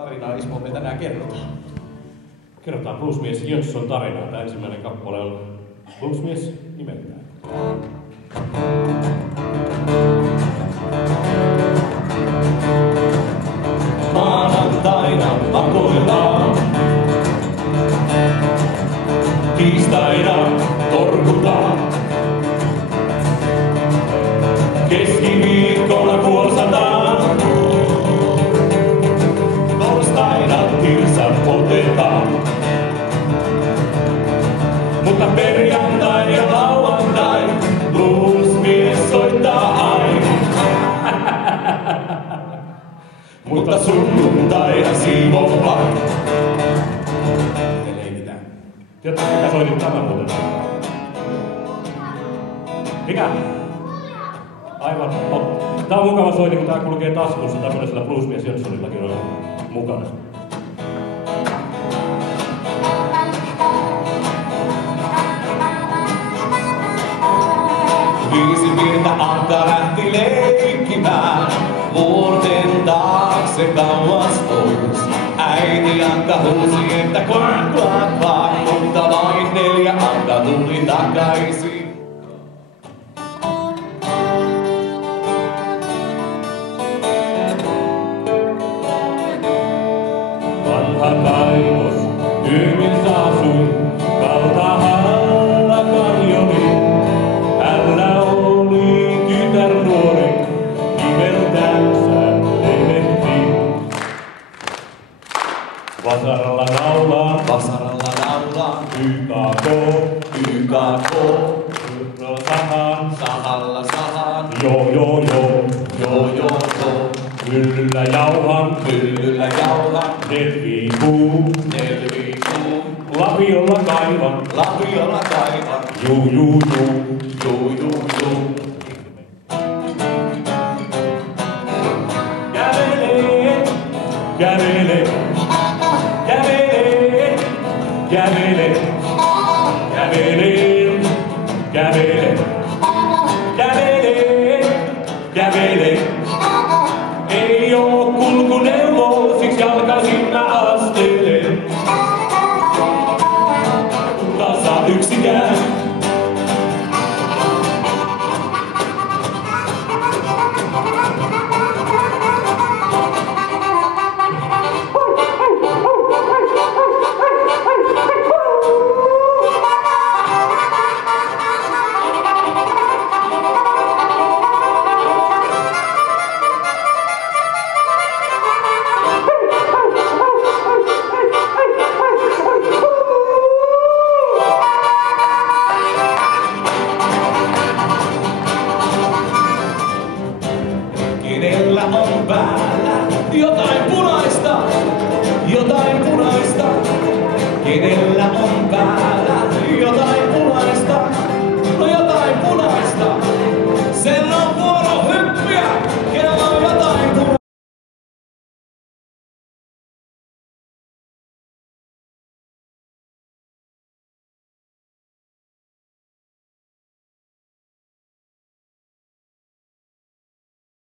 tarinaa Ismo me tänään kerrotaan? Kerrotaan bluesmies Jönsson tarinaa. Tämä ensimmäinen kappale on bluesmies nimeltään. Maanantaina makoillaan, tiistaina torkutaan, keskiviikkona kuosataan, torstaina tirsat otetaan, mutta perjantai ja lauantai bluesmies soittaa aina. Mutta sunnuntaina siivoo vain. Miten leikitään? Tiedätkö, mikä soitin tämän muuten? Mikä? Aivan. Tää on mukava soitin, kun tää kulkee taskussa. Tämmöisellä bluesmies Jönssonillakin on mukana. Viisi pientä Anka lähti leikkimään vuorten taakse kauas pois. Äiti Anka huusi, että klak klak klak, mutta vain 4 Anka tuli takaisin. Vanha kaivos, yömissä asui, Valtahalla kanjoni. Hänellä oli tytär nuori, nimeltänsä Lemetti. Vasaralla naulaa, YKK, YKK, sahan, sahalla sahan, joo. joo. Myllyllä jauhan, nelvikuu, lapiolla kaivan, juu. Kävele. Ei oo kulkuneuvo, siksi jalkaisin mä astelen. Tasa yksikään. Kenellä on päällä jo